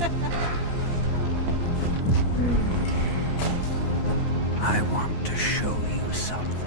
I want to show you something.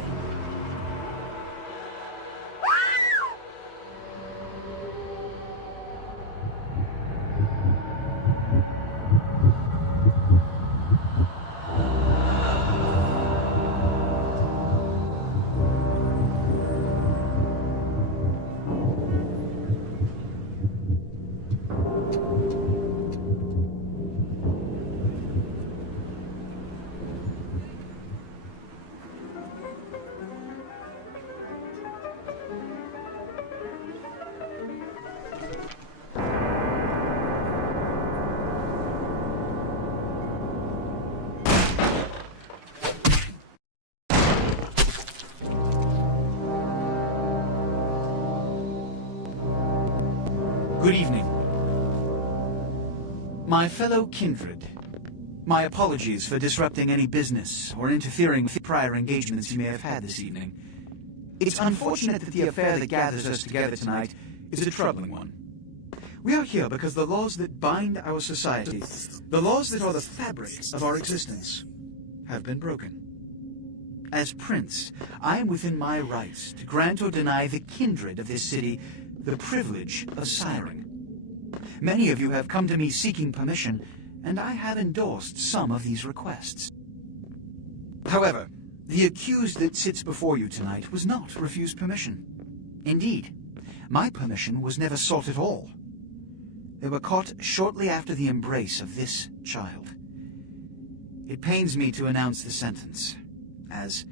Good evening. My fellow kindred, my apologies for disrupting any business or interfering with prior engagements you may have had this evening. It's unfortunate that the affair that gathers us together tonight is a troubling one. We are here because the laws that bind our society, the laws that are the fabric of our existence, have been broken. As Prince, I am within my rights to grant or deny the kindred of this city the privilege of siring. Many of you have come to me seeking permission, and I have endorsed some of these requests. However, the accused that sits before you tonight was not refused permission. Indeed, my permission was never sought at all. They were caught shortly after the embrace of this child. It pains me to announce the sentence, as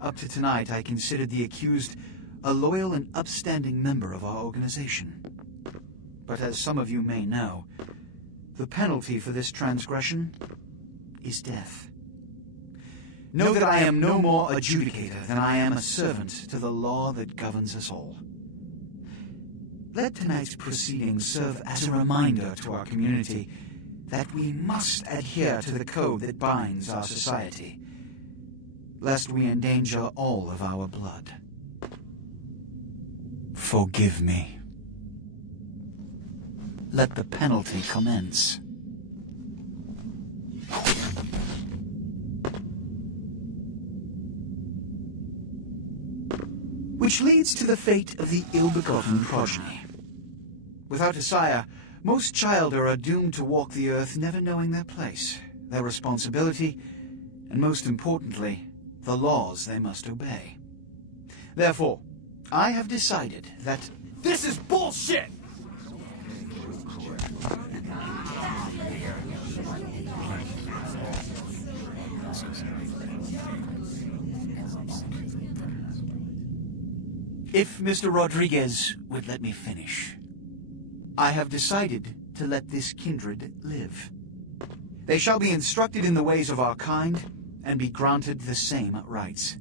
up to tonight I considered the accused a loyal and upstanding member of our organization. But as some of you may know, the penalty for this transgression is death. Know that I am no more adjudicator than I am a servant to the law that governs us all. Let tonight's proceedings serve as a reminder to our community that we must adhere to the code that binds our society, lest we endanger all of our blood. Forgive me. Let the penalty commence. Which leads to the fate of the ill-begotten progeny. Without a sire, most children are doomed to walk the earth never knowing their place, their responsibility, and most importantly, the laws they must obey. Therefore, I have decided that This is bullshit! if Mr. Rodriguez would let me finish, I have decided to let this kindred live. They shall be instructed in the ways of our kind and be granted the same rights.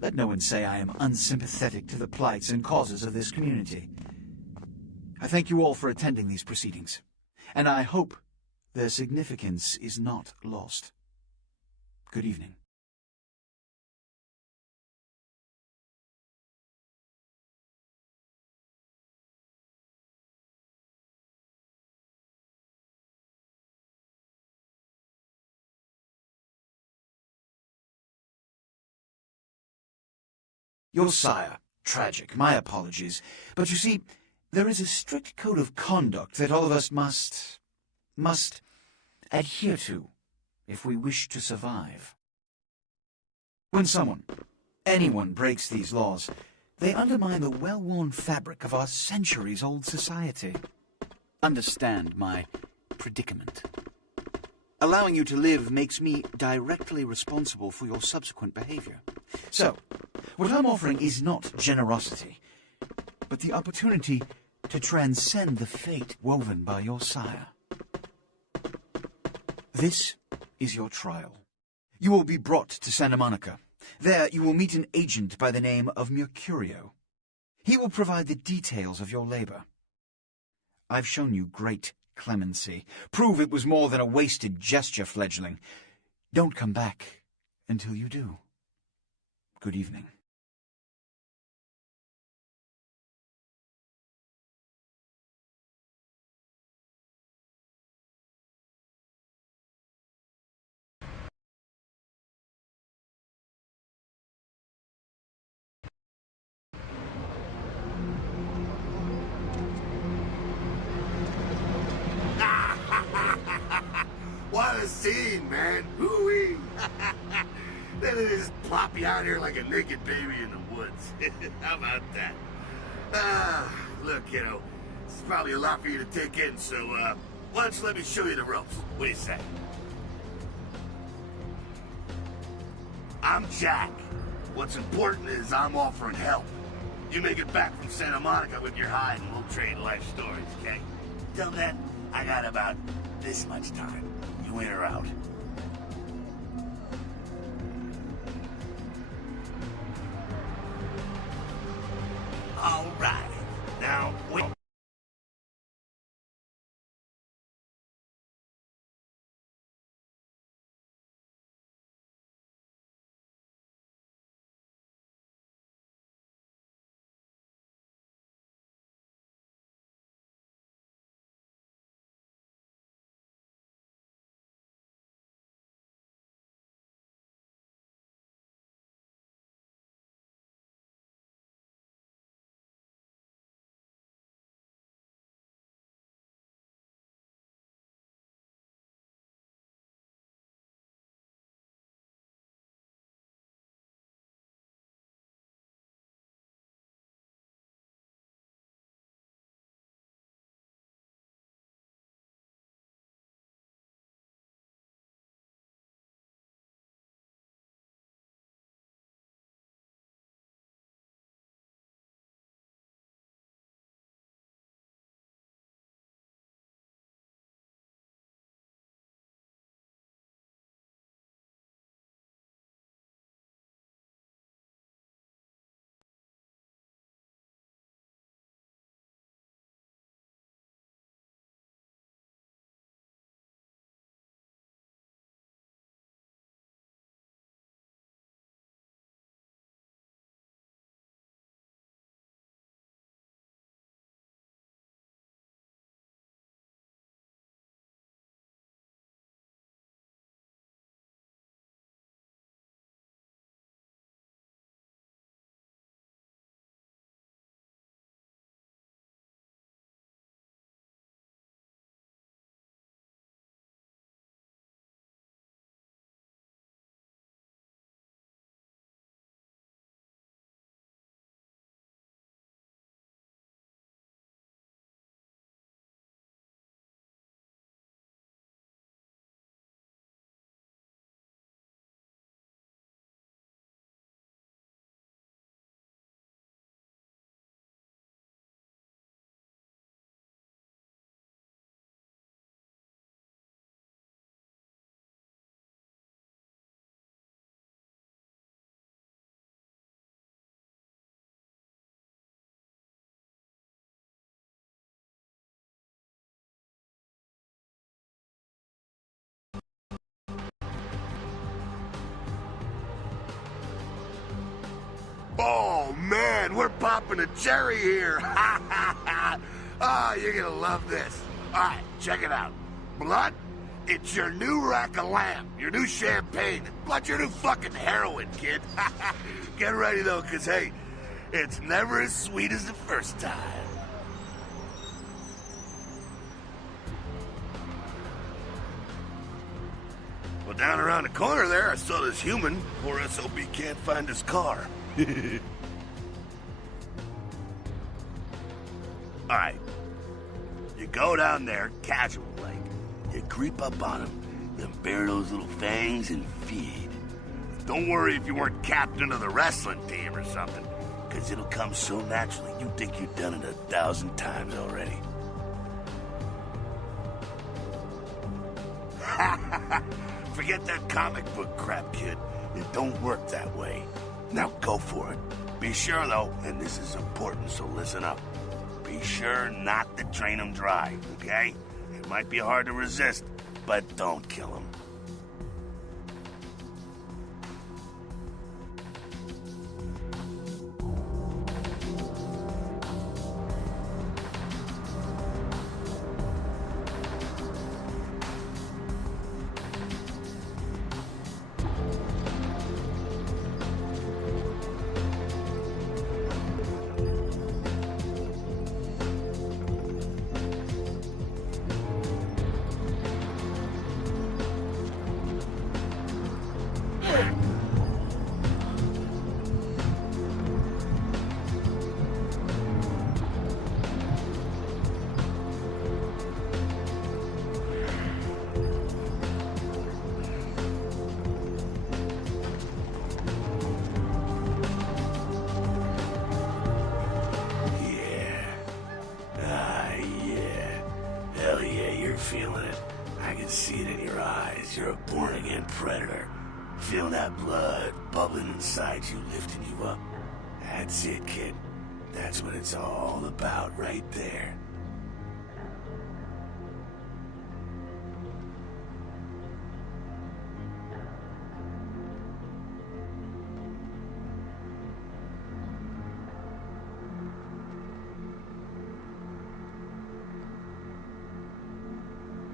Let no one say I am unsympathetic to the plights and causes of this community. I thank you all for attending these proceedings, and I hope their significance is not lost. Good evening. Your sire, tragic, my apologies. But you see, there is a strict code of conduct that all of us must adhere to if we wish to survive. When anyone breaks these laws, they undermine the well-worn fabric of our centuries-old society. Understand my predicament. Allowing you to live makes me directly responsible for your subsequent behavior. So, what I'm offering is not generosity, but the opportunity to transcend the fate woven by your sire. This is your trial. You will be brought to Santa Monica. There you will meet an agent by the name of Mercurio. He will provide the details of your labor. I've shown you great clemency. Prove it was more than a wasted gesture, fledgling. Don't come back until you do. Good evening. What a scene, man. Hoo-wee. Then they just plop you out here like a naked baby in the woods. How about that? Look, kiddo, it's probably a lot for you to take in, so, why don't you let me show you the ropes? What do you say? I'm Jack. What's important is I'm offering help. You make it back from Santa Monica with your hide and we'll trade life stories, okay? Till then, I got about this much time. You in or out? All right. Now, wait. Oh, man, we're popping a cherry here. Oh, you're gonna love this. All right, check it out. Blood, it's your new rack of lamb, your new champagne, plus your new fucking heroin, kid. Get ready, though, because, hey, it's never as sweet as the first time. Well, down around the corner there, I saw this human. Poor SOB can't find his car. Alright. You go down there, casual like. You creep up on him, then bare those little fangs and feed. Don't worry if you weren't captain of the wrestling team or something, because it'll come so naturally you think you've done it 1,000 times already. Forget that comic book crap, kid. It don't work that way. Now go for it. Be sure, though, and this is important, so listen up. Be sure not to drain him dry, okay? It might be hard to resist, but don't kill him. it. I can see it in your eyes. You're a born-again predator. Feel that blood bubbling inside you, lifting you up. That's it, kid. That's what it's all about right there.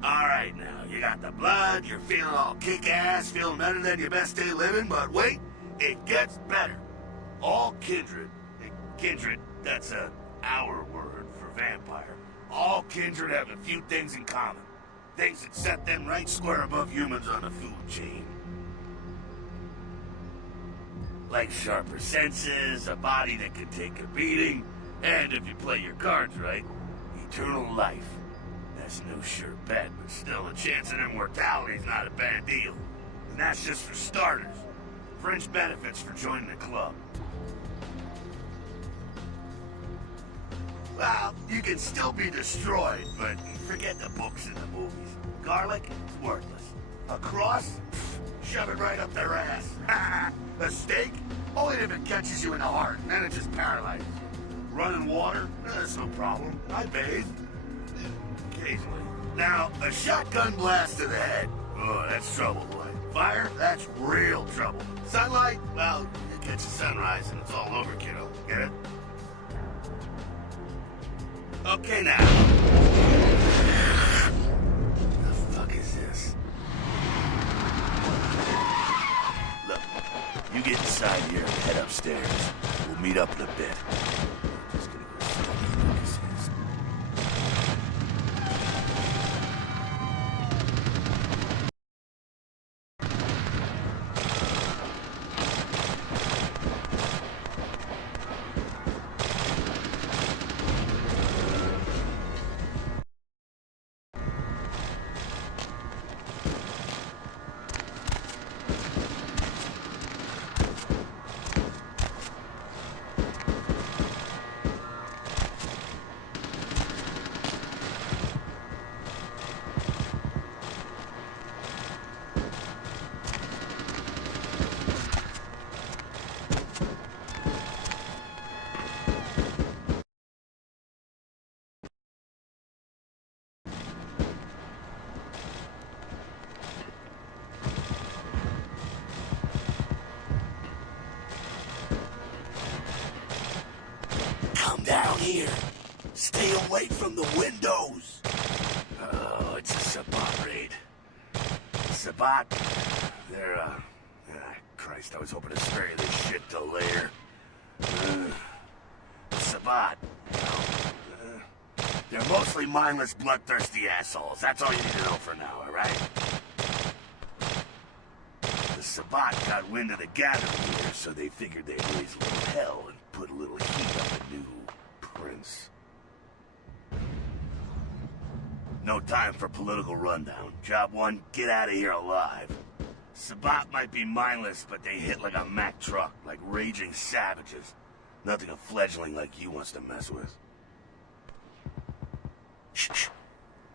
Alright now, you got the blood, you're feeling all kick-ass, feeling better than your best day living, but wait, it gets better. All kindred, that's our word for vampire. All kindred have a few things in common. Things that set them right square above humans on the food chain. Like sharper senses, a body that can take a beating, and if you play your cards right, eternal life. That's no sure bet, but still a chance of immortality's not a bad deal. And that's just for starters. Fringe benefits for joining the club. Well, you can still be destroyed, but forget the books and the movies. Garlic, it's worthless. A cross? Pfft, shove it right up their ass. A stake? Only if it catches you in the heart, and then it just paralyzes you. Running water? That's no problem. I bathe. Occasionally. Now, a shotgun blast to the head. Oh, that's trouble, boy. Fire? That's real trouble. Sunlight? Well, you catch the sunrise and it's all over, kiddo. Get it? Okay, now. The fuck is this? Look, you get inside here and head upstairs. We'll meet up in a bit. Just gonna go see what the fuck this is. Down here. Stay away from the windows. Oh, it's a Sabbat raid. Sabbat? They're, Christ, I was hoping to spare you this shit till later. Sabbat. They're mostly mindless, bloodthirsty assholes. That's all you need to know for now, alright? The Sabbat got wind of the gathering here, so they figured they'd raise a little hell and put a little heat on the new prince. No time for political rundown. Job one, get out of here alive. Sabbat might be mindless, but they hit like a Mack truck, like raging savages. Nothing a fledgling like you wants to mess with. Shh.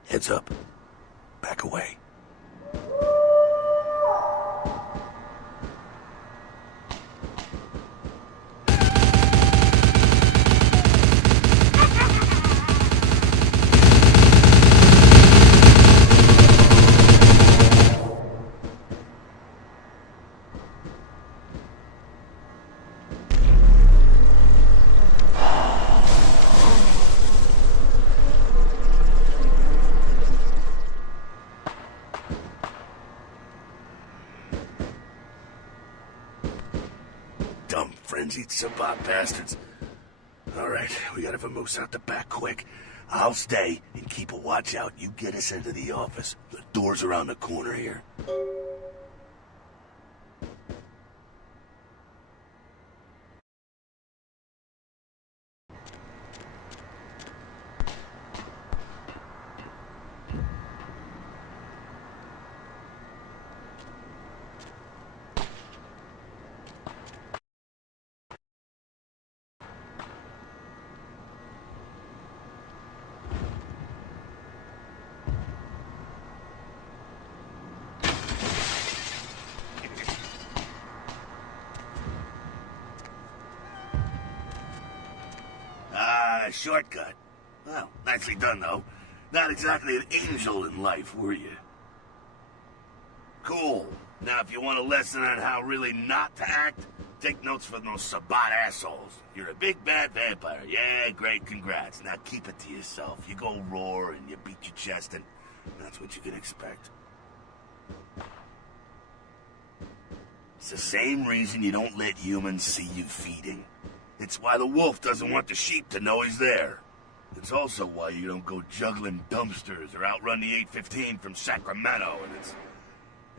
Heads up. Back away. Dumb, frenzied Sabbat bastards. Alright, we gotta vamoose out the back quick. I'll stay and keep a watch out. You get us into the office. The door's around the corner here. shortcut. Well, nicely done, though. Not exactly an angel in life, were you? Cool. Now, if you want a lesson on how really not to act, take notes from those Sabat assholes. You're a big bad vampire. Yeah, great, congrats. Now keep it to yourself. You go roar and you beat your chest, and that's what you can expect. It's the same reason you don't let humans see you feeding. It's why the wolf doesn't want the sheep to know he's there. It's also why you don't go juggling dumpsters or outrun the 815 from Sacramento,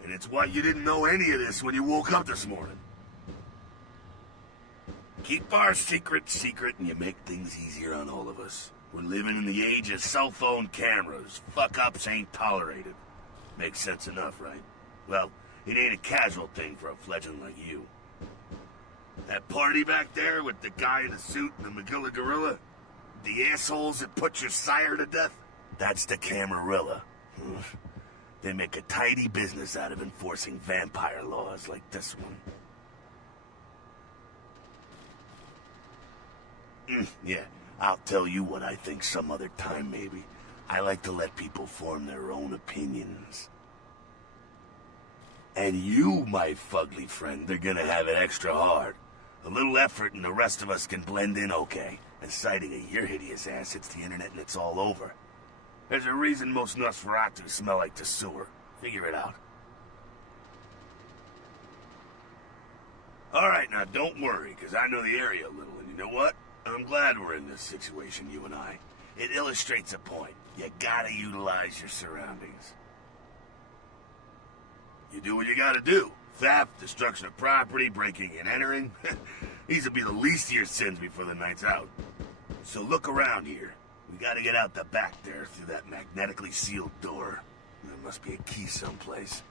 and it's why you didn't know any of this when you woke up this morning. Keep our secret secret and you make things easier on all of us. We're living in the age of cell phone cameras. Fuck-ups ain't tolerated. Makes sense enough, right? Well, it ain't a casual thing for a fledgling like you. That party back there with the guy in the suit and the Magilla gorilla? The assholes that put your sire to death? That's the Camarilla. They make a tidy business out of enforcing vampire laws like this one. Yeah, I'll tell you what I think some other time, maybe. I like to let people form their own opinions. And you, my fugly friend, are gonna have it extra hard. A little effort and the rest of us can blend in okay. And citing a your hideous ass hits the internet and it's all over. There's a reason most Nosferatu smell like the sewer. Figure it out. Alright, now don't worry, because I know the area a little, and you know what? I'm glad we're in this situation, you and I. It illustrates a point. You gotta utilize your surroundings. You do what you gotta do. Theft, destruction of property, breaking and entering. These will be the least of your sins before the night's out. So look around here. We gotta get out the back there through that magnetically sealed door. There must be a key someplace.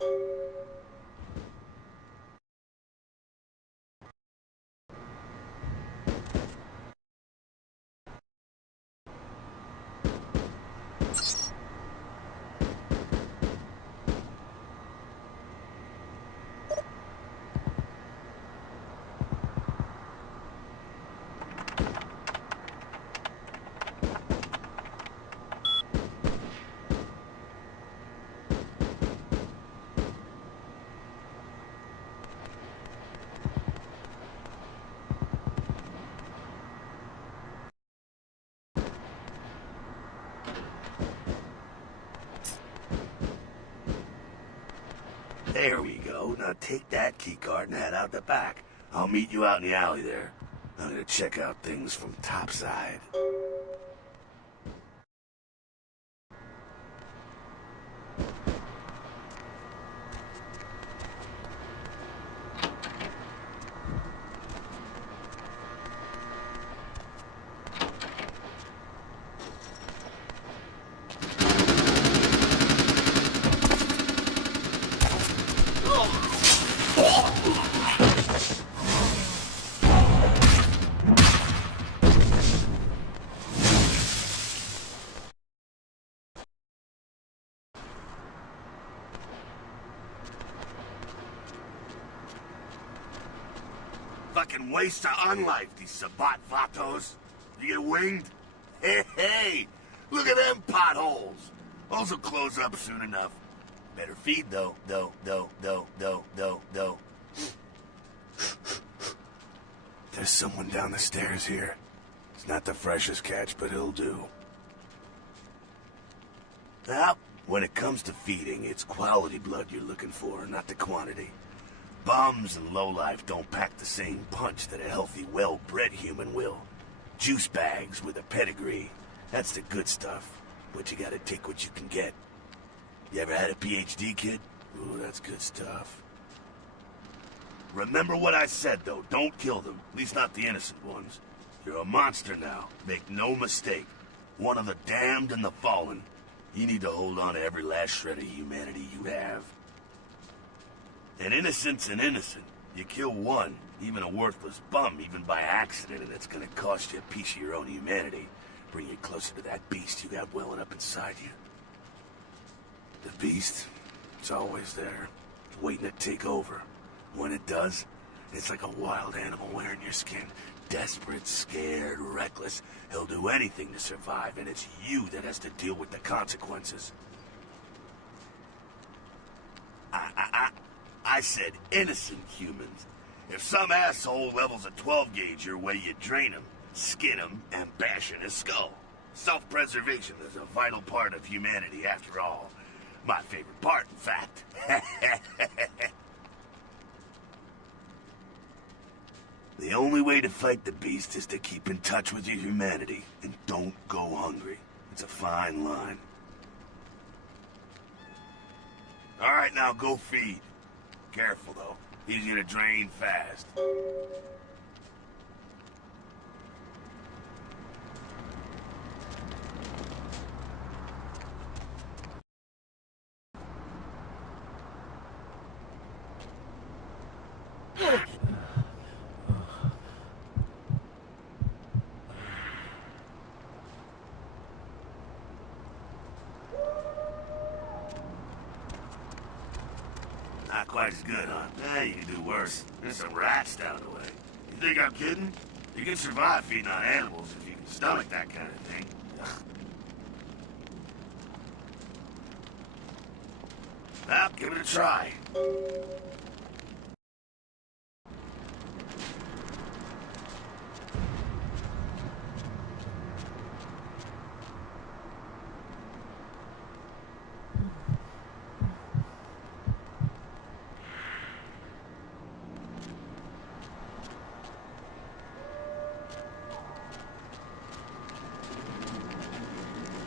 There we go. Now take that keycard and head out the back. I'll meet you out in the alley there. I'm gonna check out things from topside. Fucking waste of unlife, these Sabat Vatos. You get winged? Hey, look at them potholes. Those will close up soon enough. Better feed, though. There's someone down the stairs here. It's not the freshest catch, but it'll do. Well, when it comes to feeding, it's quality blood you're looking for, not the quantity. Bums and lowlife don't pack the same punch that a healthy, well-bred human will. Juice bags with a pedigree. That's the good stuff. But you gotta take what you can get. You ever had a PhD, kid? Ooh, that's good stuff. Remember what I said, though. Don't kill them. At least not the innocent ones. You're a monster now. Make no mistake. One of the damned and the fallen. You need to hold on to every last shred of humanity you have. And innocent's an innocent. You kill one, even a worthless bum, even by accident, and it's gonna cost you a piece of your own humanity. Bring you closer to that beast you got welling up inside you. The beast, it's always there, waiting to take over. When it does, it's like a wild animal wearing your skin, desperate, scared, reckless. He'll do anything to survive, and it's you that has to deal with the consequences. I said innocent humans. If some asshole levels a 12 gauge your way, you drain him, skin him, and bash in his skull. Self-preservation is a vital part of humanity, after all. My favorite part, in fact. The only way to fight the beast is to keep in touch with your humanity, and don't go hungry. It's a fine line. All right, now go feed. Careful, though. He's gonna drain fast. Not quite as good, huh? You can do worse. There's some rats down the way. You think I'm kidding? You can survive feeding on animals if you can stomach that kind of thing. Well, give it a try.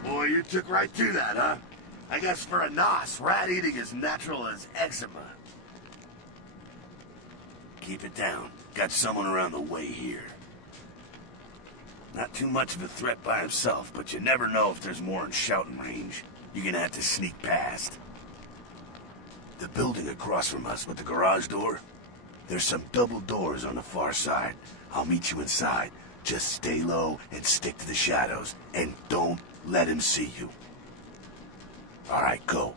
Boy, you took right to that, huh? I guess for a nos, rat eating is natural as eczema. Keep it down. Got someone around the way here. Not too much of a threat by himself, but you never know if there's more in shouting range. You're gonna have to sneak past. The building across from us with the garage door, there's some double doors on the far side. I'll meet you inside. Just stay low and stick to the shadows, and don't let him see you. All right, go.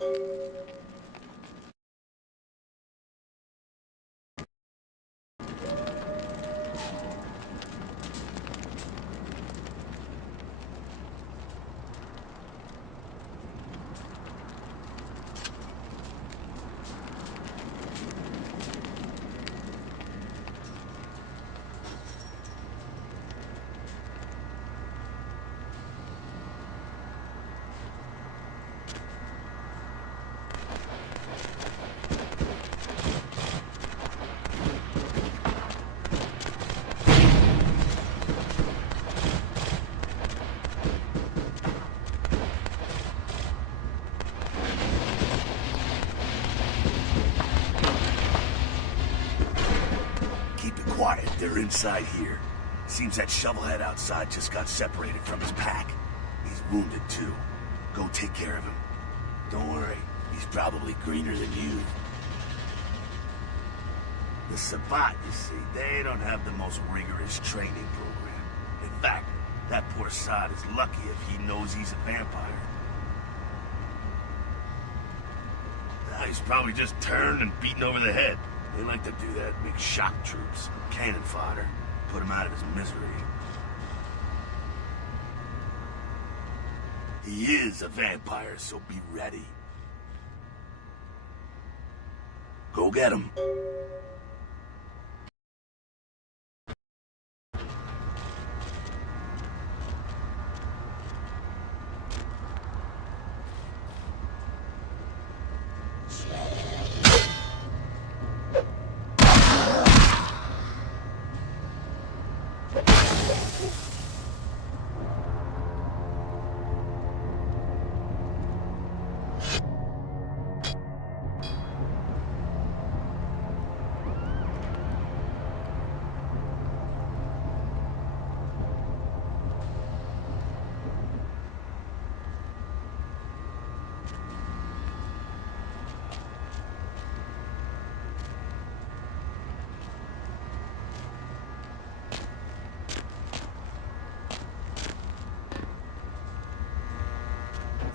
Quiet, they're inside here. Seems that shovelhead outside just got separated from his pack. He's wounded too. Go take care of him. Don't worry, he's probably greener than you. The Sabbat, you see, they don't have the most rigorous training program. In fact, that poor sod is lucky if he knows he's a vampire. He's probably just turned and beaten over the head. They like to do that, make shock troops, cannon fodder, put him out of his misery. He is a vampire, so be ready. Go get him.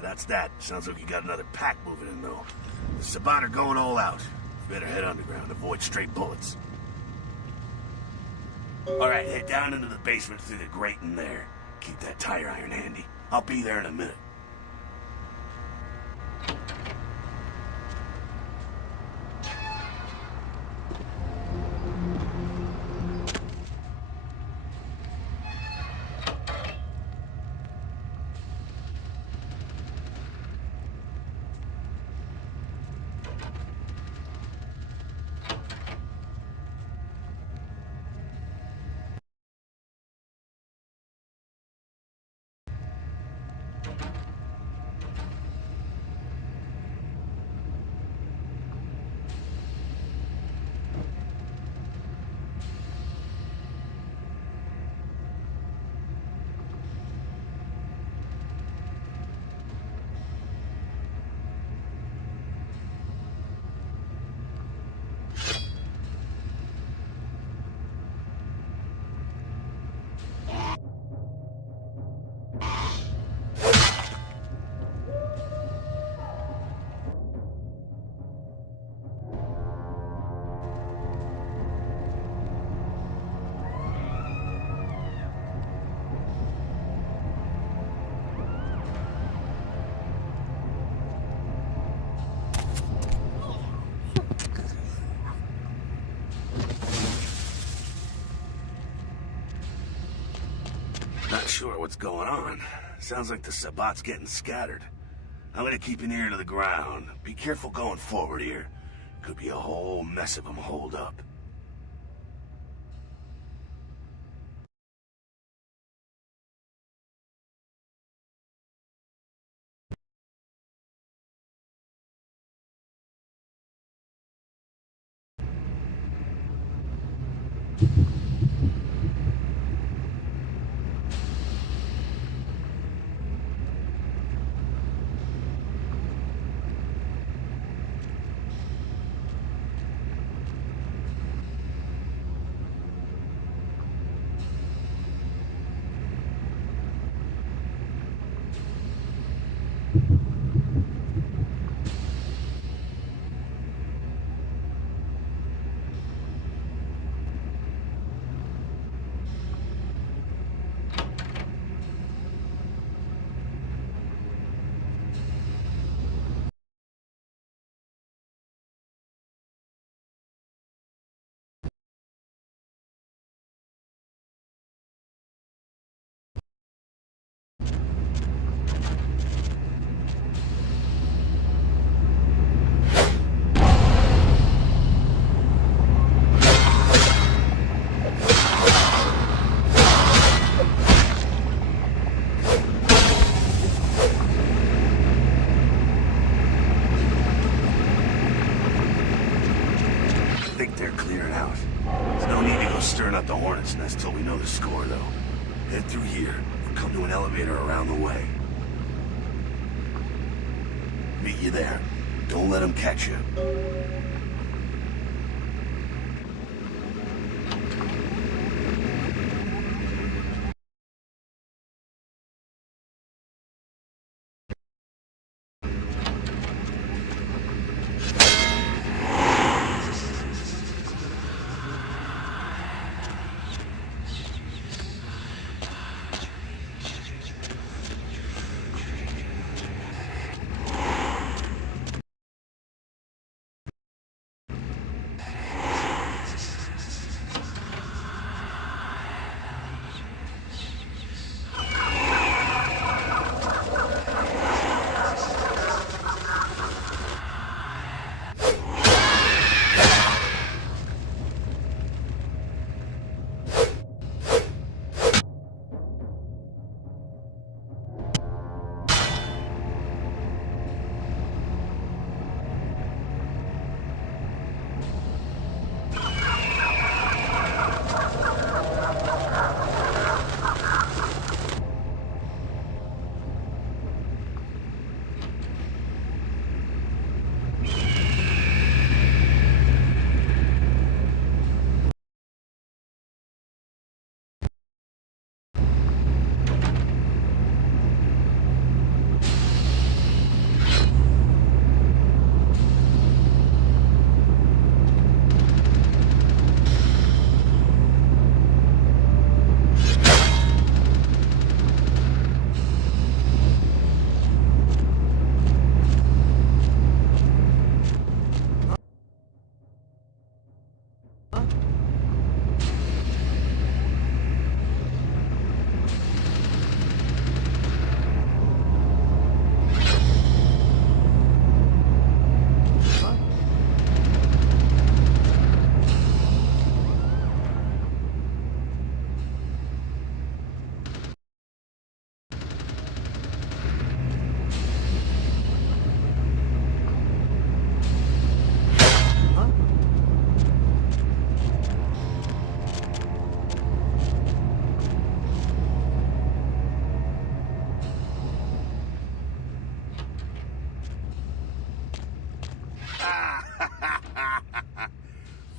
That's that. Sounds like you got another pack moving in, though. The Sabbat are going all out. You better head underground, avoid straight bullets. All right, head down into the basement through the grate in there. Keep that tire iron handy. I'll be there in a minute. Not sure what's going on. Sounds like the Sabbat's getting scattered. I'm gonna keep an ear to the ground. Be careful going forward here. Could be a whole mess of them holed up. Stirring up the hornet's nest till we know the score, though. Head through here and come to an elevator around the way. Meet you there. Don't let them catch you.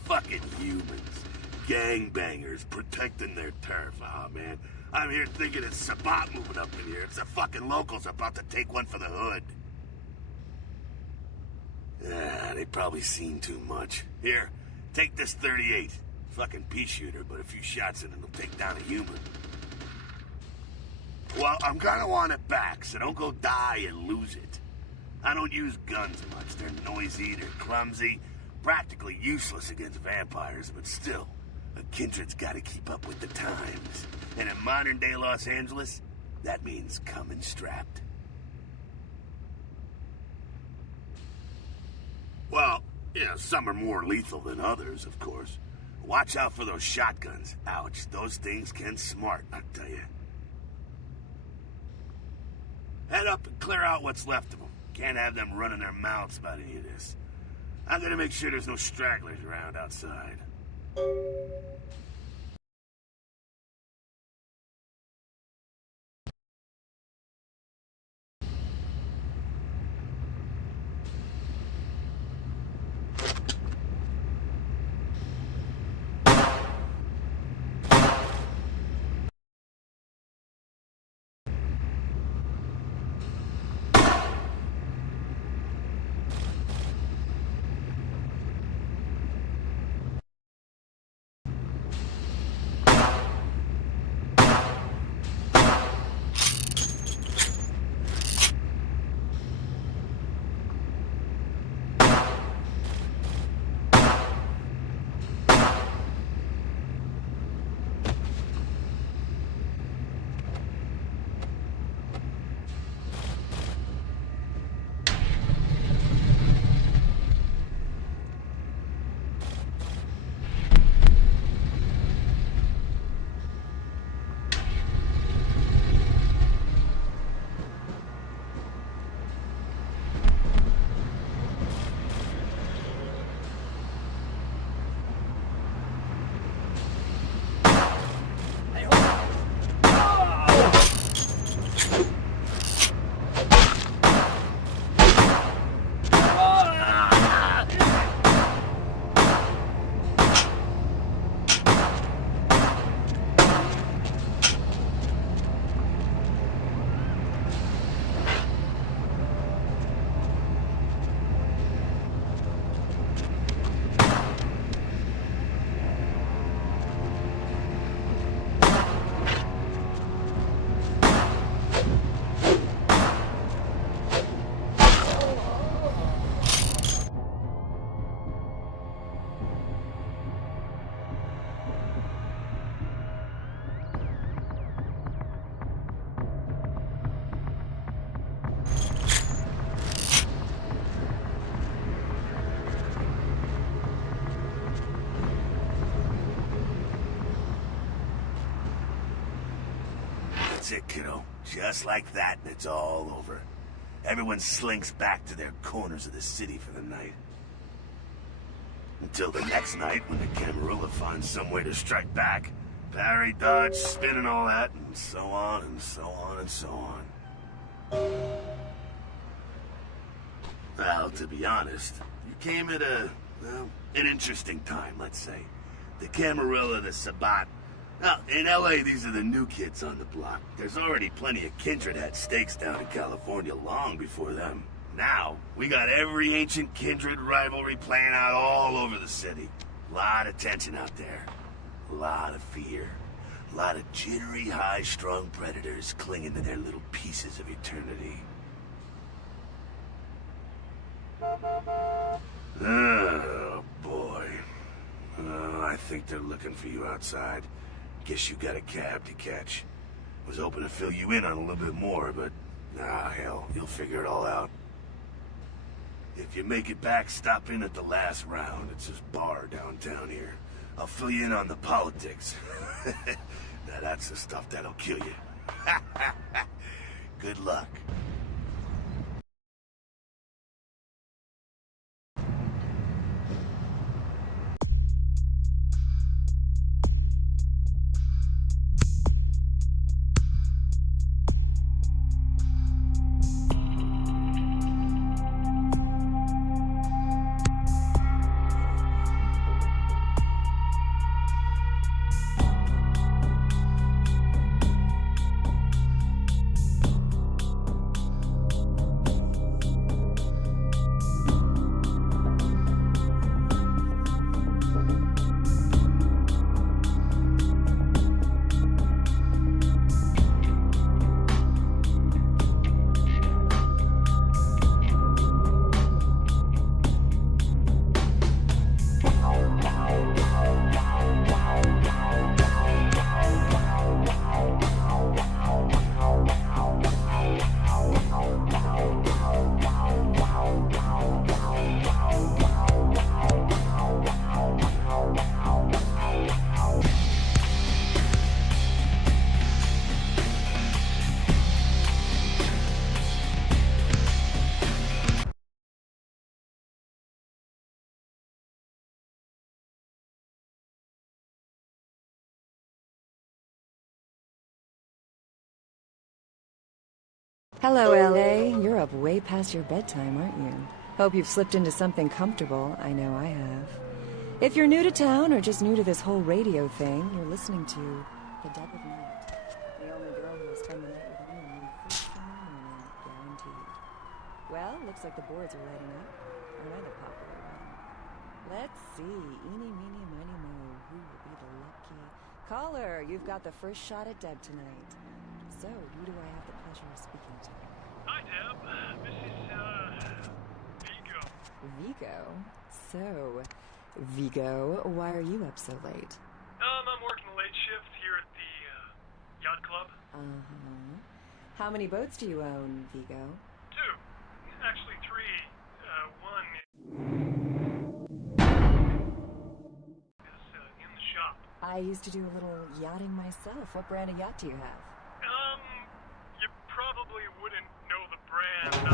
Fucking humans. Gangbangers protecting their turf. Oh, man. I'm here thinking it's Sabat moving up in here. It's the fucking locals about to take one for the hood. Yeah, they probably seen too much. Here, take this 38. Fucking pea shooter, but a few shots in it will take down a human. Well, I'm gonna want it back, so don't go die and lose it. I don't use guns much. They're noisy, they're clumsy, practically useless against vampires, but still, a kindred's gotta keep up with the times. And in modern-day Los Angeles, that means coming strapped. Well, yeah, some are more lethal than others, of course. Watch out for those shotguns. Ouch, those things can smart, I tell you. Head up and clear out what's left of them. Can't have them running their mouths about any of this. I'm gonna make sure there's no stragglers around outside. That's it, kiddo. Just like that, and it's all over. Everyone slinks back to their corners of the city for the night. Until the next night, when the Camarilla finds some way to strike back. Parry, dodge, spin and all that, and so on, and so on, and so on. Well, to be honest, you came at well, an interesting time, let's say. The Camarilla, the Sabat. Now, in LA, these are the new kids on the block. There's already plenty of kindred had stakes down in California long before them. Now, we got every ancient kindred rivalry playing out all over the city. Lot of tension out there. A lot of fear. A lot of jittery, high-strung predators clinging to their little pieces of eternity. Oh, boy. I think they're looking for you outside. Guess you got a cab to catch. Was hoping to fill you in on a little bit more, but... hell, you'll figure it all out. If you make it back, stop in at the last round. It's this bar downtown here. I'll fill you in on the politics. Now that's the stuff that'll kill you. Good luck. Hello, LA. You're up way past your bedtime, aren't you? Hope you've slipped into something comfortable. I know I have. If you're new to town or just new to this whole radio thing, you're listening to The Dead of Night. The only girl who will spend the night with anyone first thing in the morning, guaranteed. Well, looks like the boards are lighting up. Aren't I the popular one? Let's see. Eeny, meeny, miny, moe. Who will be the lucky caller? You've got the first shot at Deb tonight. So, who do I have the pleasure of speaking to? Hi, Deb. This is, Vigo. Vigo? So, Vigo, why are you up so late? I'm working a late shift here at the, yacht club. Uh-huh. How many boats do you own, Vigo? 2. Actually 3. One is, in the shop. I used to do a little yachting myself. What brand of yacht do you have? You probably wouldn't know the brand. I,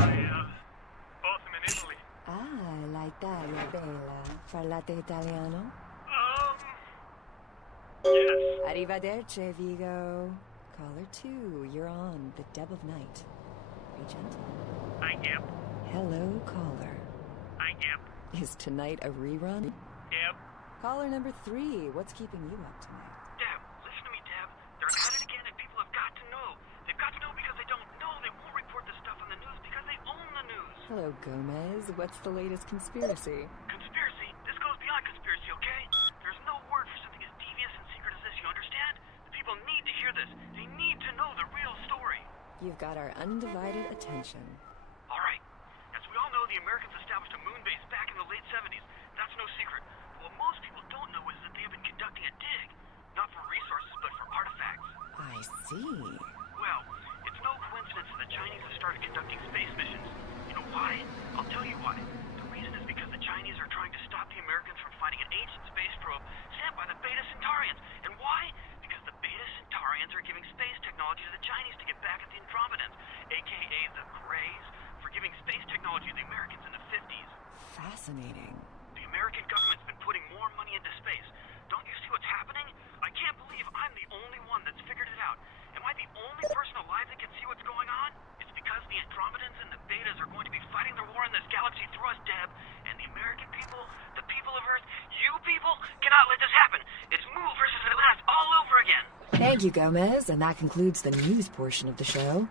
bought them in Italy. Ah, l'Italia bella. Parlate italiano? Yes. Arrivederci, Vigo. Caller 2, you're on The Deb of Night. Be gentle. I am. Hello, caller. I am. Is tonight a rerun? Deb. Caller number 3, what's keeping you up tonight? Deb, listen to me, Deb. They're at it again and people have got to know. They've got to know because they don't know. They won't report the stuff on the news because they own the news. Hello, Gomez. What's the latest conspiracy? Conspiracy? This goes beyond conspiracy, okay? There's no word for something as devious and secret as this, you understand? The people need to hear this. They need to know the real story. You've got our undivided attention. All right. As we all know, the Americans established a moon base back in the late 70s. That's no secret. What most people don't know is that they have been conducting a dig. Not for resources, but for artifacts. I see. Well, it's no coincidence that the Chinese have started conducting space missions. You know why? I'll tell you why. The reason is because the Chinese are trying to stop the Americans from finding an ancient space probe sent by the Beta Centaurians. And why? Because the Beta Centaurians are giving space technology to the Chinese to get back at the Andromedans, aka the Greys, for giving space technology to the Americans in the 50s. Fascinating. The American government's been putting more money into space. Don't you see what's happening? I can't believe I'm the only one that's figured it out. Am I the only person alive that can see what's going on? It's because the Andromedans and the Betas are going to be fighting their war in this galaxy through us, Deb. And the American people, the people of Earth, you people, cannot let this happen. It's Move versus Atlantis all over again. Thank you, Gomez, and that concludes the news portion of the show.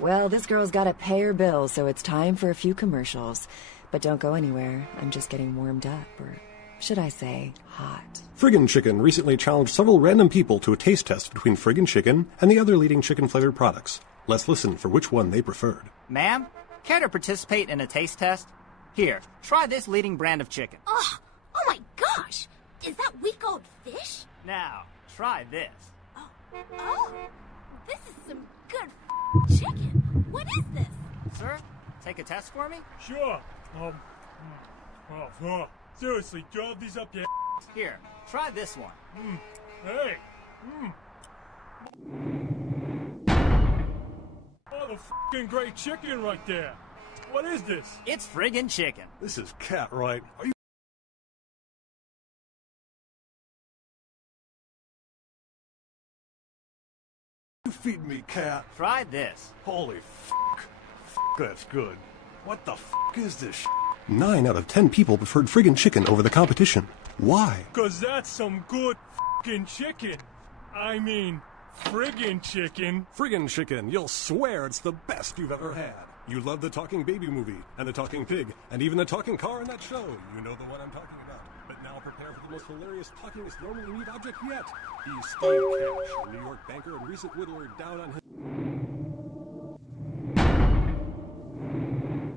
Well, this girl's got to pay her bills, so it's time for a few commercials. But don't go anywhere. I'm just getting warmed up, or should I say, hot. Friggin' Chicken recently challenged several random people to a taste test between Friggin' Chicken and the other leading chicken-flavored products. Let's listen for which one they preferred. Ma'am, care to participate in a taste test? Here, try this leading brand of chicken. Oh my gosh! Is that week-old fish? Now, try this. Oh, this is some good chicken. What is this? Sir, take a test for me? Sure. Seriously, do you have these up your ass? Here, try this one. Hey. Oh, the f***ing great chicken right there. What is this? It's friggin' chicken. This is cat, right? Are you feed me, cat? Try this. Holy that's good. What the is this 9 out of 10 people preferred Friggin' Chicken over the competition. Why? 'Cause that's some good f***ing chicken. I mean, friggin' chicken. Friggin' Chicken, you'll swear it's the best you've ever had. You love the talking baby movie, and the talking pig, and even the talking car in that show. You know the one I'm talking about. But now prepare for the most hilarious talkingest normally neat object yet. He's Steve Cash, a New York banker and recent whittler down on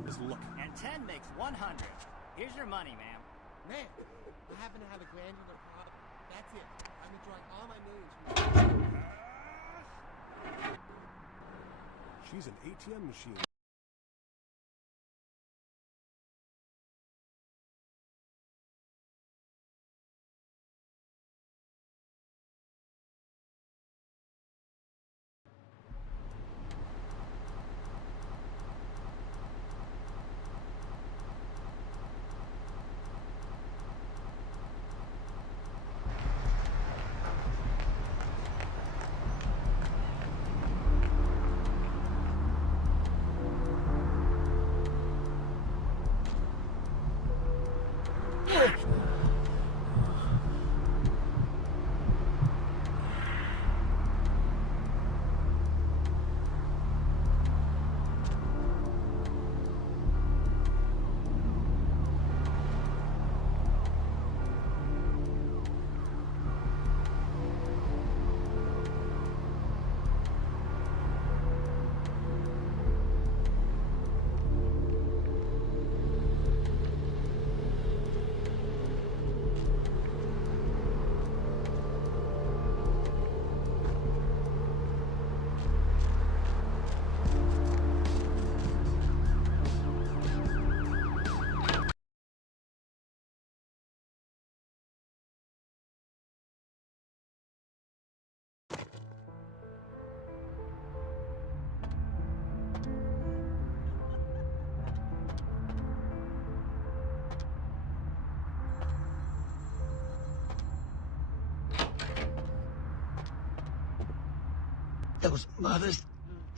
his luck. And 10 makes 100. Here's your money, ma'am. Man, I happen to have a glandular problem. That's it. I've been drawing all my millions from... She's an ATM machine. Those mothers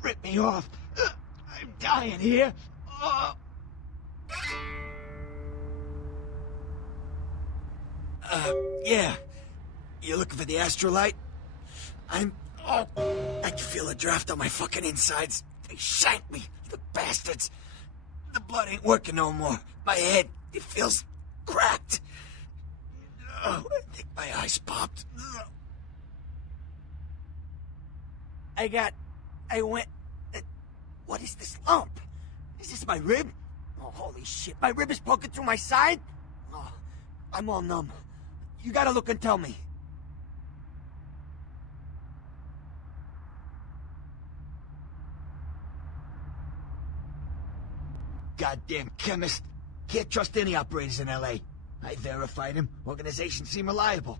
ripped me off. I'm dying here. Yeah. You looking for the astrolite? I can feel a draft on my fucking insides. They shanked me, the bastards. The blood ain't working no more. My head, it feels cracked. I think my eyes popped. What is this lump? Is this my rib? Oh, holy shit, my rib is poking through my side? Oh, I'm all numb. You gotta look and tell me. Goddamn chemist. Can't trust any operators in L.A. I verified him. Organizations seem reliable.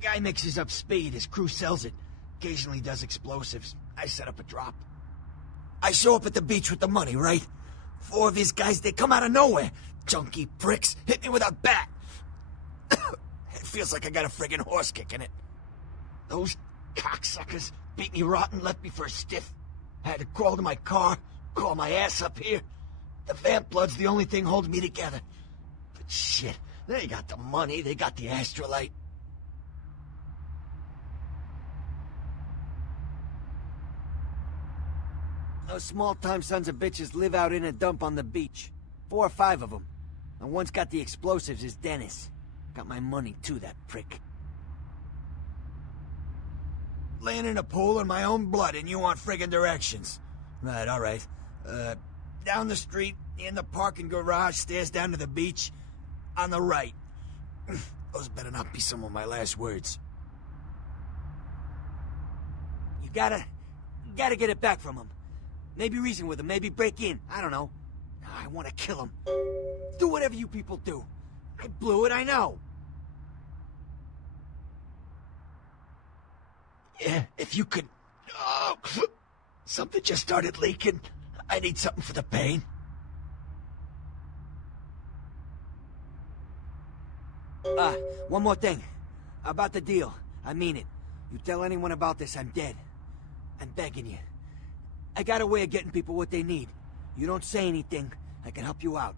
Guy mixes up speed. His crew sells it. Occasionally does explosives. I set up a drop. I show up at the beach with the money, right? 4 of his guys, they come out of nowhere. Junky pricks hit me with a bat. It feels like I got a friggin' horse kick in it. Those cocksuckers beat me rotten, left me for a stiff. Had to crawl to my car, crawl my ass up here. The vamp blood's the only thing holding me together. But shit, they got the money, they got the astrolite. Those small-time sons of bitches live out in a dump on the beach. 4 or 5 of them. And one's got the explosives is Dennis. Got my money too, that prick. Laying in a pool in my own blood and you want friggin' directions. Right, alright. Down the street, in the parking garage, stairs down to the beach. On the right. Those better not be some of my last words. You gotta get it back from him. Maybe reason with him, maybe break in. I don't know. I want to kill him. Do whatever you people do. I blew it, I know. Yeah, if you could... Oh, something just started leaking. I need something for the pain. One more thing. About the deal. I mean it. You tell anyone about this, I'm dead. I'm begging you. I got a way of getting people what they need. You don't say anything, I can help you out.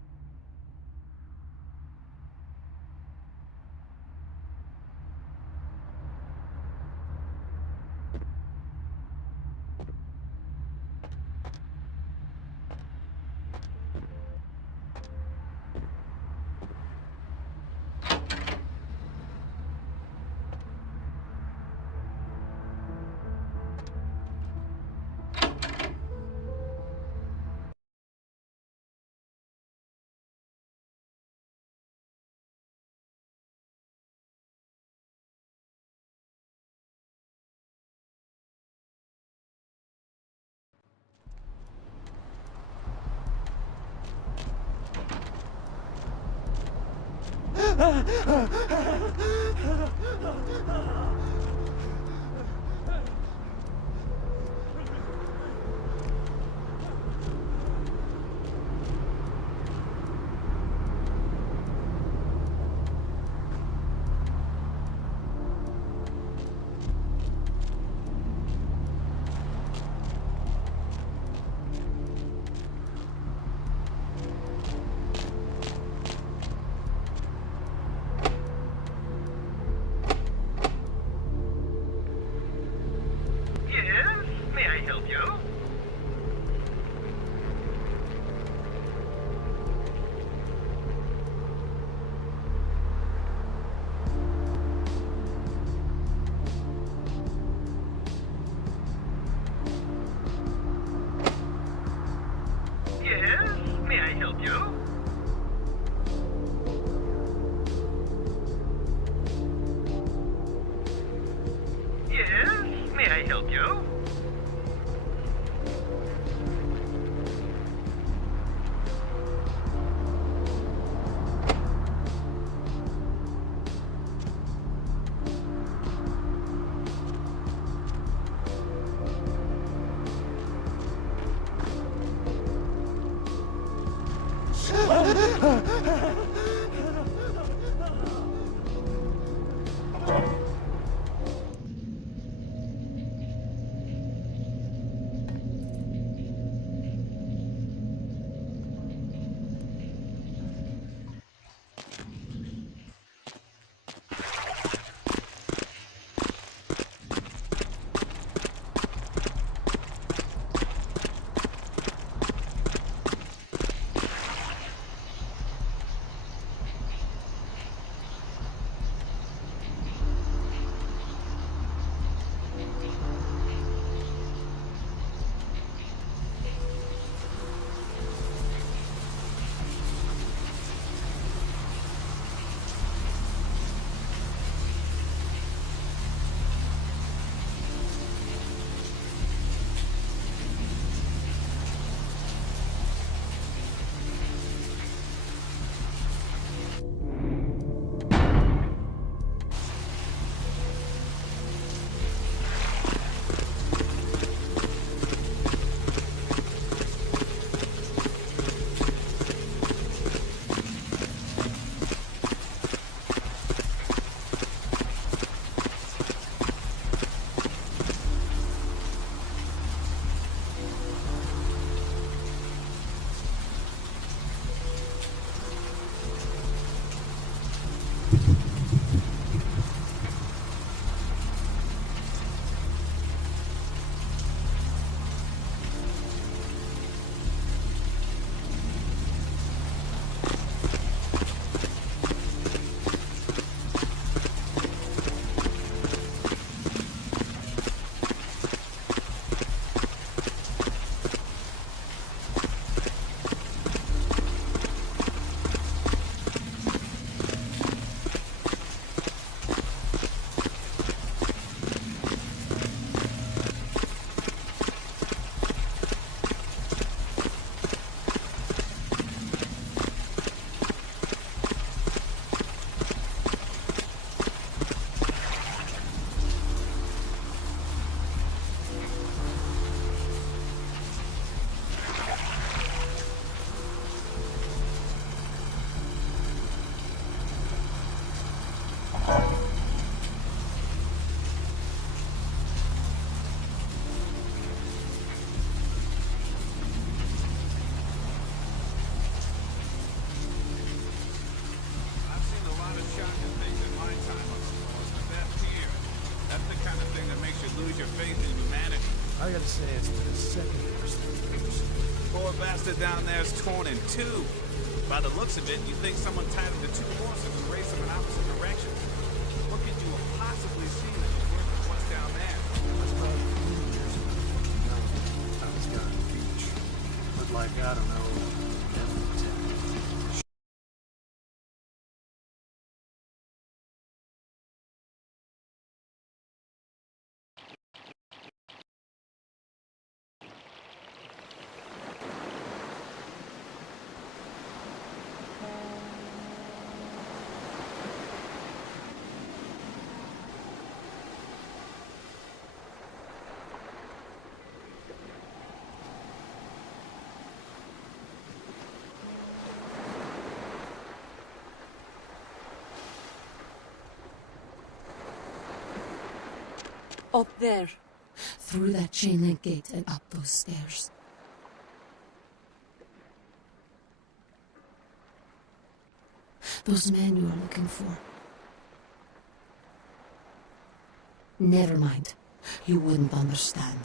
your faith in humanity. I gotta say, it's been a second worst thing. Poor bastard down there is torn in two. By the looks of it, you think someone tied him to two horses and raced them in opposite directions. What could you have possibly seen that was worse than what's down there? I was down at the beach. But like, I don't know, Up there. Through that chain link gate and up those stairs. Those men you are looking for. Never mind. You wouldn't understand.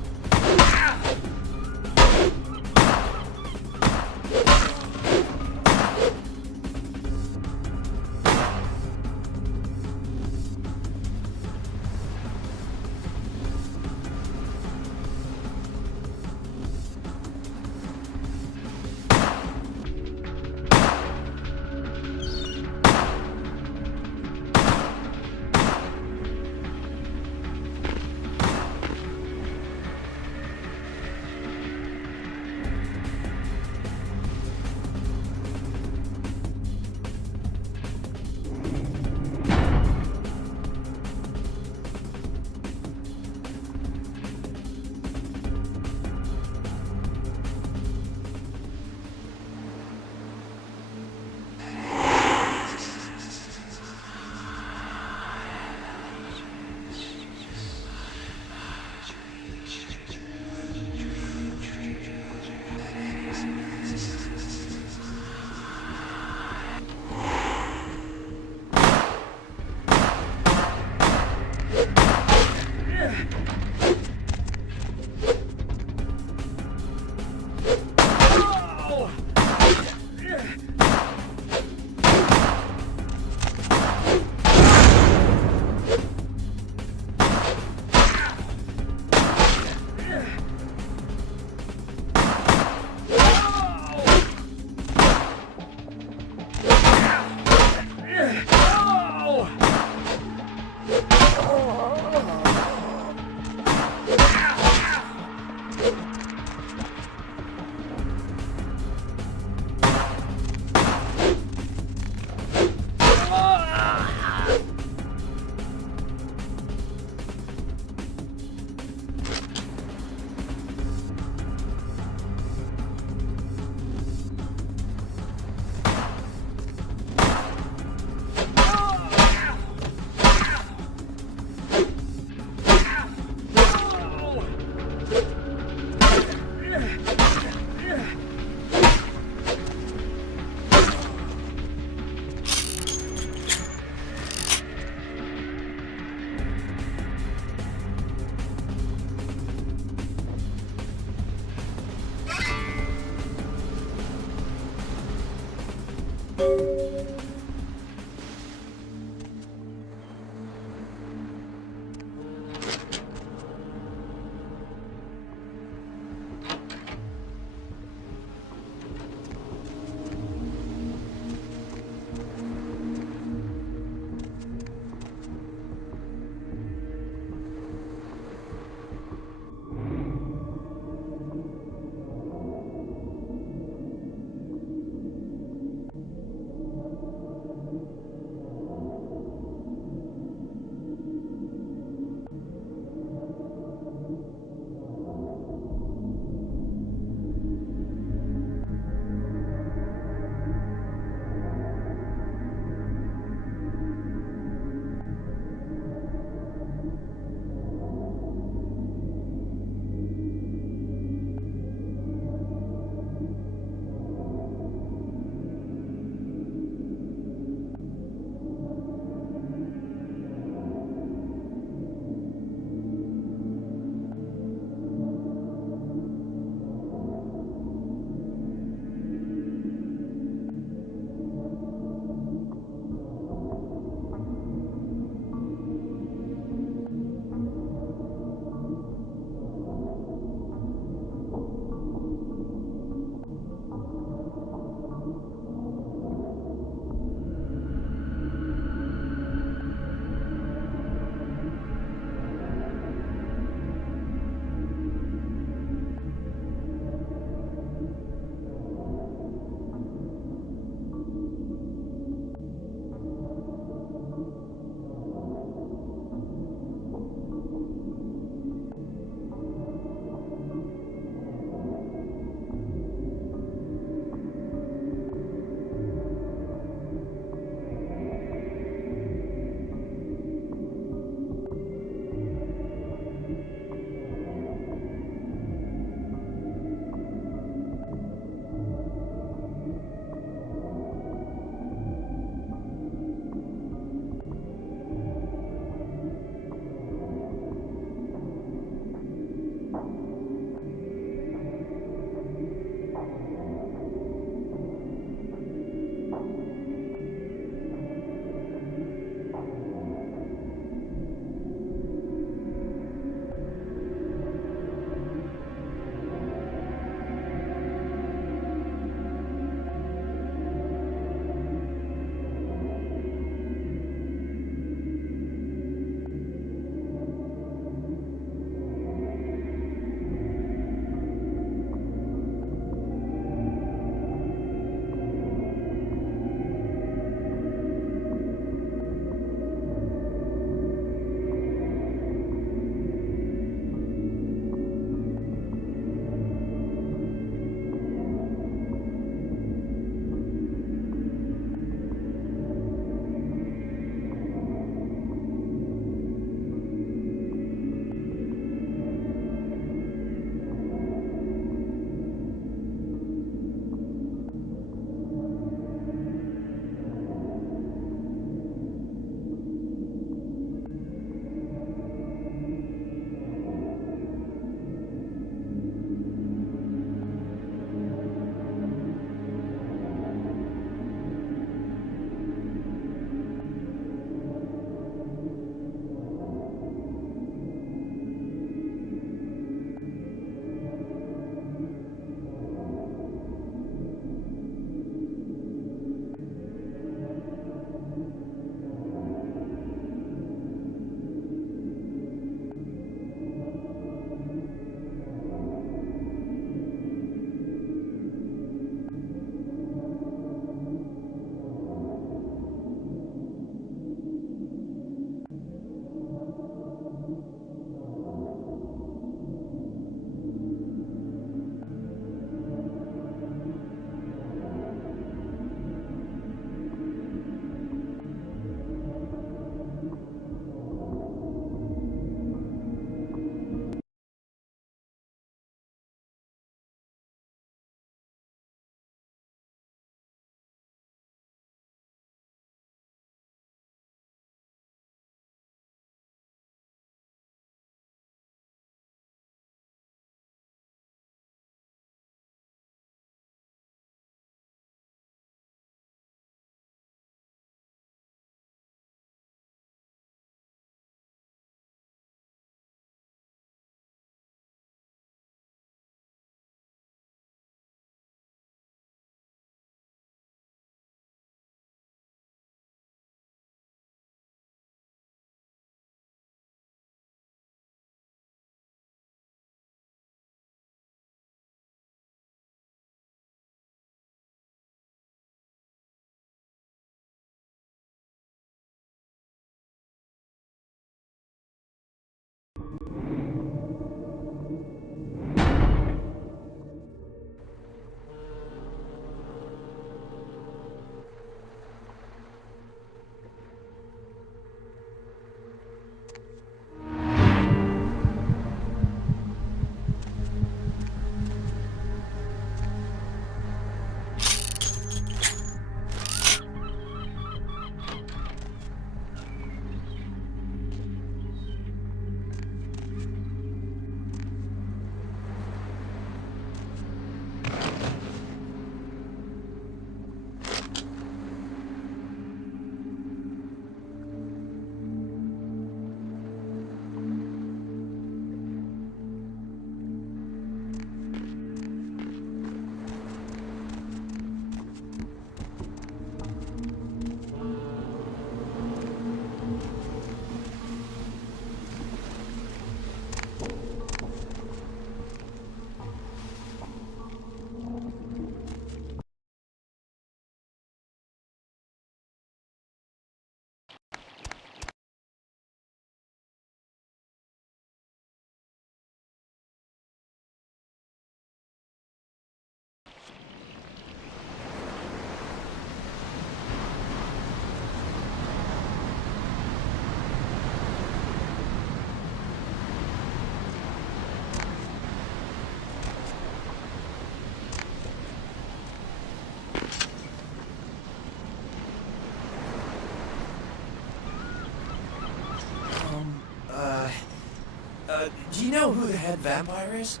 you know who the head vampire is?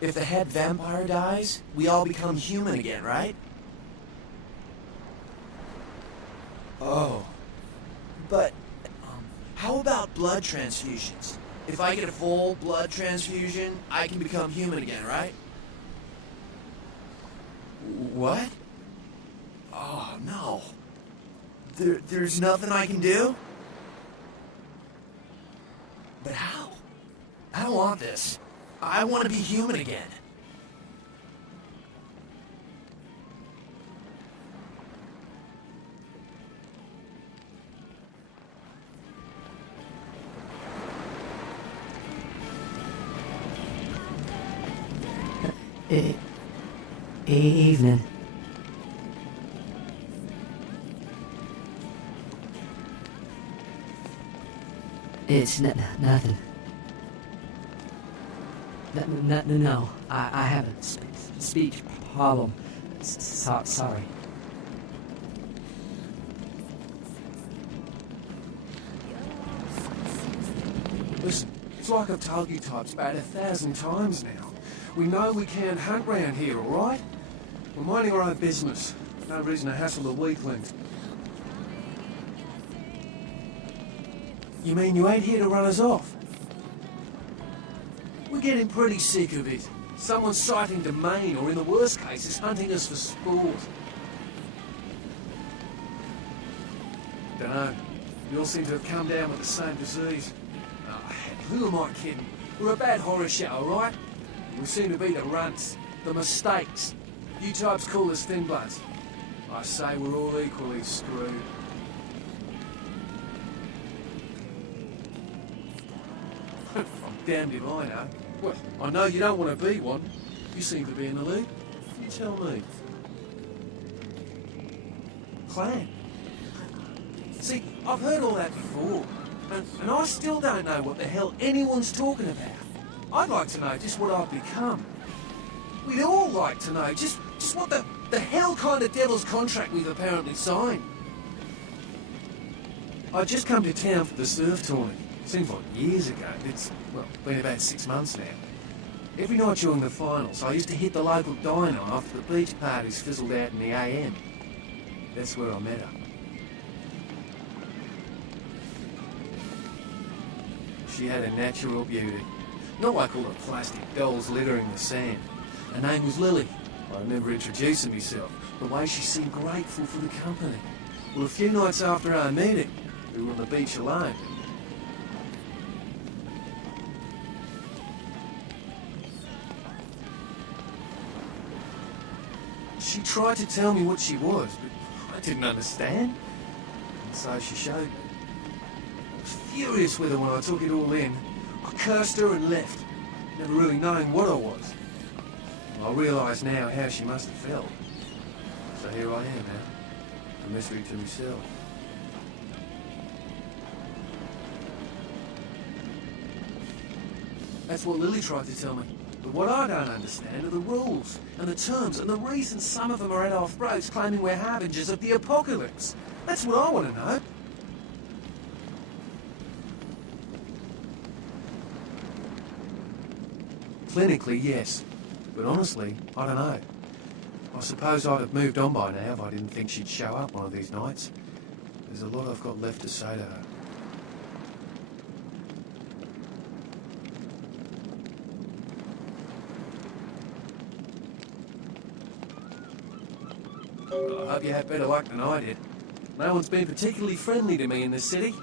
If the head vampire dies, we all become human again, right? Oh. But, how about blood transfusions? If I get a full blood transfusion, I can become human again, right? What? Oh, no. There's nothing I can do? But how? I don't want this. I want to be human again. Evening. It's nothing. No, I have a speech problem. Sorry. Listen, it's like I've told you types about 1,000 times now. We know we can't hunt round here, alright? We're minding our own business. No reason to hassle the weaklings. You mean you ain't here to run us off? We're getting pretty sick of it. Someone's sighting domain, or in the worst cases, hunting us for sport. Dunno. We all seem to have come down with the same disease. Oh, who am I kidding? We're a bad horror show, alright? We seem to be the runts, the mistakes. You types call us thin bloods. I say we're all equally screwed. I'm damned if I know. Well, I know you don't want to be one. You seem to be in the lead. You tell me. Clan. See, I've heard all that before, and I still don't know what the hell anyone's talking about. I'd like to know just what I've become. We'd all like to know just what the hell kind of devil's contract we've apparently signed. I just come to town for the surf tournament. Seems like years ago. It's, well, been about 6 months now. Every night during the finals, I used to hit the local diner after the beach parties fizzled out in the AM. That's where I met her. She had a natural beauty. Not like all the plastic dolls littering the sand. Her name was Lily. I remember introducing myself. The way she seemed grateful for the company. Well, a few nights after our meeting, we were on the beach alone. She tried to tell me what she was, but I didn't understand. And so she showed me. I was furious with her when I took it all in. I cursed her and left, never really knowing what I was. I realise now how she must have felt. So here I am now, a mystery to myself. That's what Lily tried to tell me. But what I don't understand are the rules, and the terms, and the reasons some of them are at our throats claiming we're harbingers of the apocalypse. That's what I want to know. Clinically, yes. But honestly, I don't know. I suppose I'd have moved on by now if I didn't think she'd show up one of these nights. There's a lot I've got left to say to her. Well, I hope you have better luck than I did. No one's been particularly friendly to me in this city.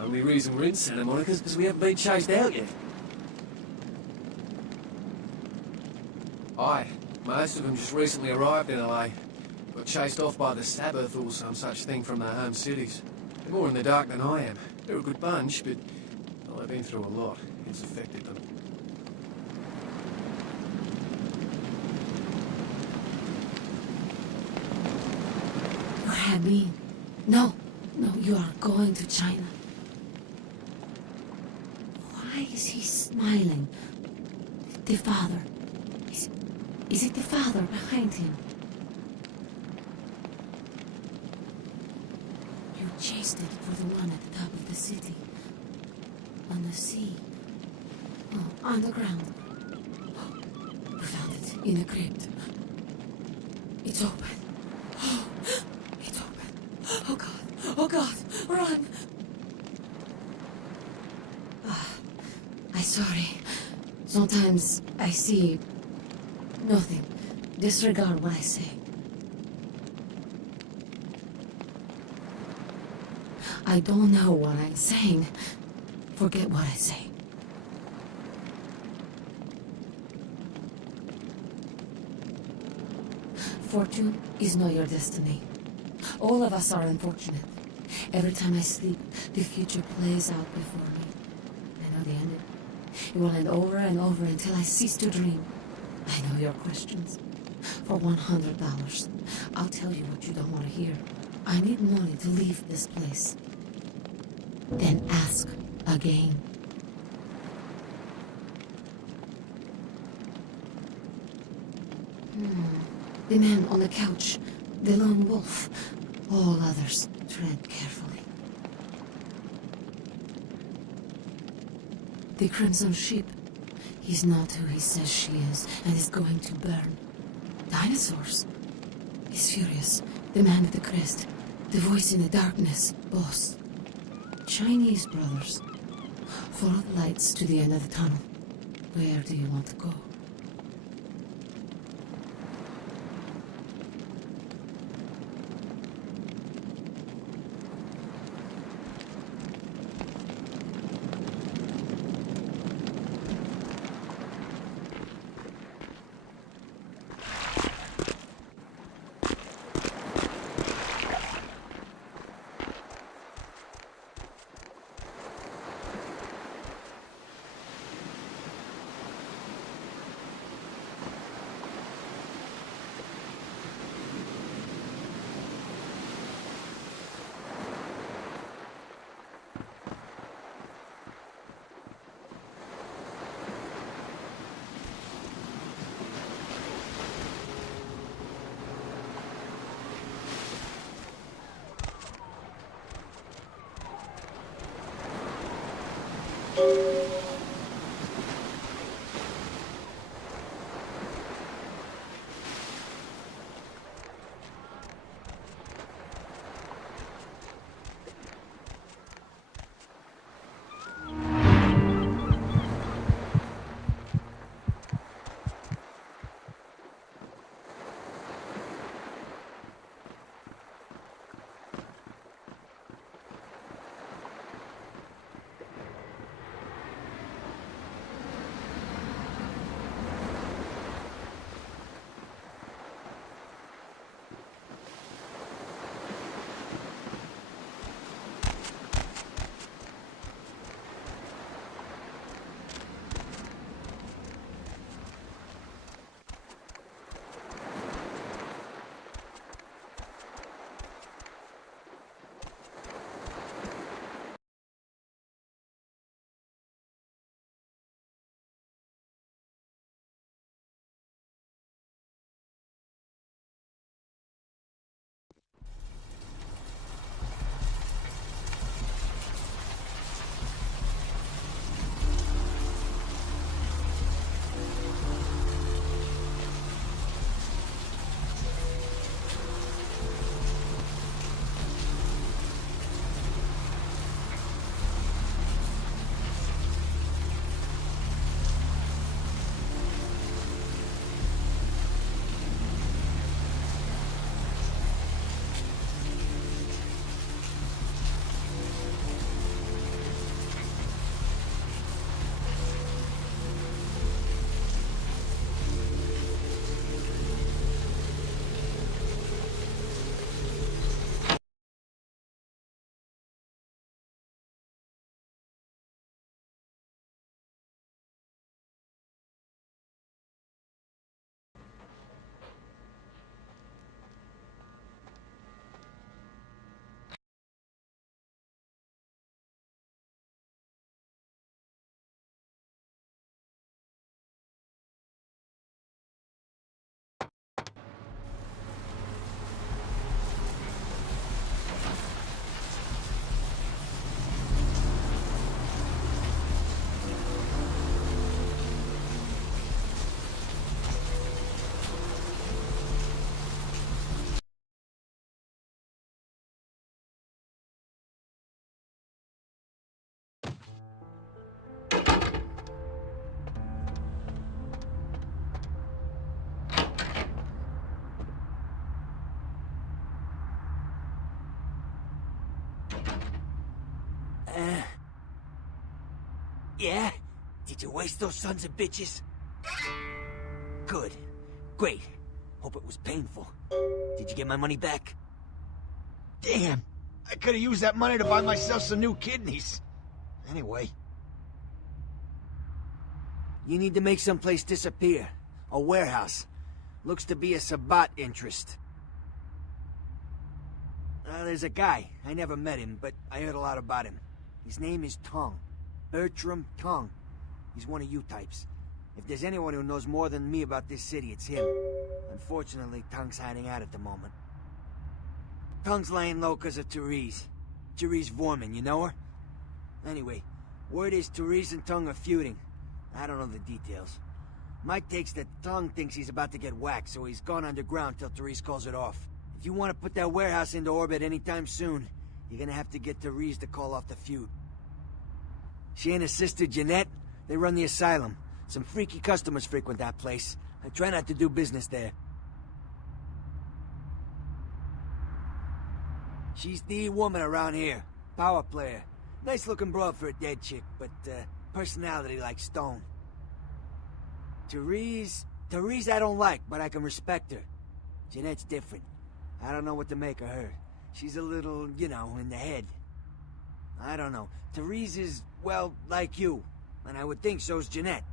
Only reason we're in Santa Monica is because we haven't been chased out yet. Aye, most of them just recently arrived in LA. Got chased off by the Sabbath or some such thing from their home cities. They're more in the dark than I am. They're a good bunch, but well, they've been through a lot. It's affected them. You had me. No, you are going to China. Why is he smiling? The father. Is it the father behind him? You chased it for the one at the top of the city. On the sea. Oh, on the ground. We found it in a crypt. It's open. Oh, it's open. Oh God. Oh God. Run. I'm sorry. Sometimes I see nothing. Disregard what I say. I don't know what I'm saying. Forget what I say. Fortune is not your destiny. All of us are unfortunate. Every time I sleep, the future plays out before me. I know the ending. It will end over and over until I cease to dream. I know your questions. For $100, I'll tell you what you don't want to hear. I need money to leave this place. Then ask again. The man on the couch, the lone wolf. All others tread carefully. The crimson sheep. He's not who he says she is, and is going to burn. Dinosaurs. He's furious. The man with the crest. The voice in the darkness. Boss. Chinese brothers. Follow the lights to the end of the tunnel. Where do you want to go? Yeah? Did you waste those sons of bitches? Good. Great. Hope it was painful. Did you get my money back? Damn! I could have used that money to buy myself some new kidneys. Anyway. You need to make someplace disappear. A warehouse. Looks to be a Sabat interest. There's a guy. I never met him, but I heard a lot about him. His name is Tong. Bertram Tong. He's one of you types. If there's anyone who knows more than me about this city, it's him. Unfortunately, Tong's hiding out at the moment. Tong's laying low because of Therese. Therese Vorman, you know her? Anyway, word is Therese and Tong are feuding. I don't know the details. Mike takes that Tong thinks he's about to get whacked, so he's gone underground till Therese calls it off. If you want to put that warehouse into orbit anytime soon, you're gonna have to get Therese to call off the feud. She and her sister Jeanette, they run the asylum. Some freaky customers frequent that place. I try not to do business there. She's the woman around here. Power player. Nice looking broad for a dead chick, but personality like stone. Therese I don't like, but I can respect her. Jeanette's different. I don't know what to make of her. She's a little, you know, in the head. I don't know. Therese is, well, like you. And I would think so's Jeanette.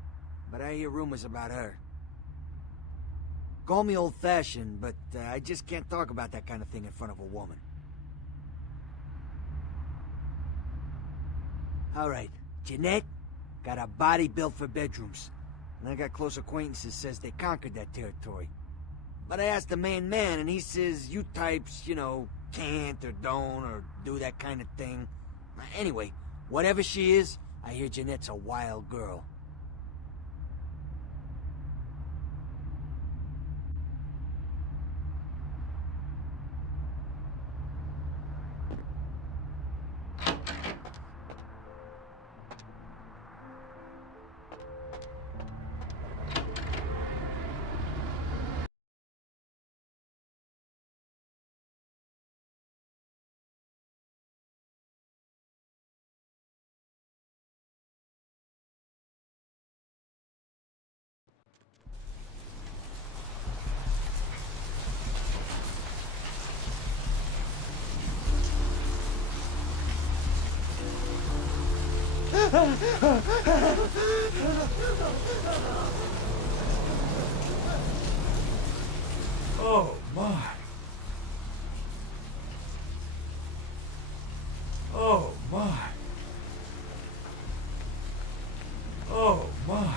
But I hear rumors about her. Call me old-fashioned, but I just can't talk about that kind of thing in front of a woman. Alright, Jeanette got a body built for bedrooms. And I got close acquaintances says they conquered that territory. But I asked the main man, and he says you types, you know, can't or don't or do that kind of thing. Anyway, whatever she is, I hear Jeanette's a wild girl. Oh, my. Oh, my. Oh, my.